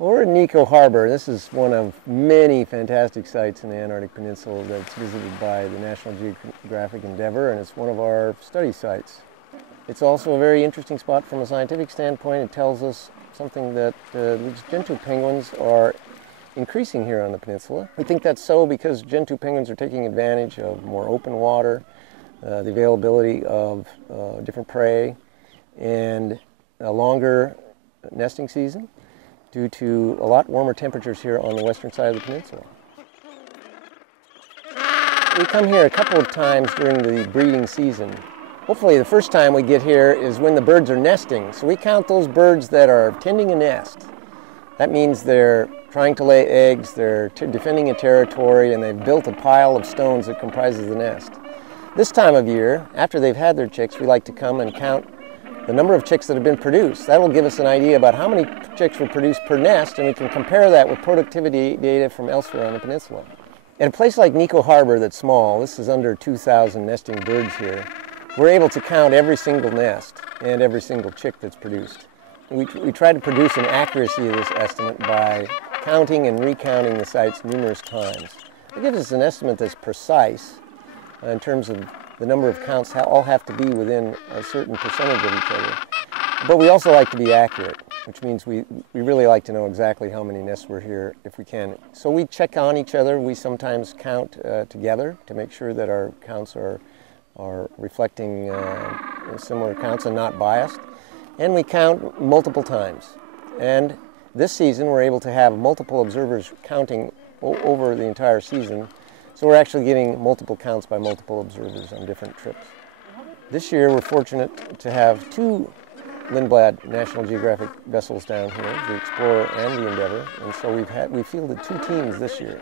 Well, we're in Nico Harbor. This is one of many fantastic sites in the Antarctic Peninsula that's visited by the National Geographic Endeavour, and it's one of our study sites. It's also a very interesting spot from a scientific standpoint. It tells us something that these gentoo penguins are increasing here on the peninsula. We think that's so because gentoo penguins are taking advantage of more open water, the availability of different prey, and a longer nesting season due to a lot warmer temperatures here on the western side of the peninsula. We come here a couple of times during the breeding season. Hopefully the first time we get here is when the birds are nesting. So we count those birds that are tending a nest. That means they're trying to lay eggs, they're defending a territory, and they've built a pile of stones that comprises the nest. This time of year, after they've had their chicks, we like to come and count the number of chicks that have been produced. That will give us an idea about how many chicks were produced per nest, and we can compare that with productivity data from elsewhere on the peninsula. In a place like Nico Harbor that's small, this is under 2,000 nesting birds here, we're able to count every single nest and every single chick that's produced. We try to produce an accuracy of this estimate by counting and recounting the sites numerous times. It gives us an estimate that's precise in terms of the number of counts all have to be within a certain percentage of each other. But we also like to be accurate, which means we really like to know exactly how many nests were here if we can. So we check on each other. We sometimes count together to make sure that our counts are reflecting similar counts and not biased. And we count multiple times. And this season we're able to have multiple observers counting over the entire season. So we're actually getting multiple counts by multiple observers on different trips. This year we're fortunate to have two Lindblad National Geographic vessels down here, the Explorer and the Endeavour, and so we fielded two teams this year.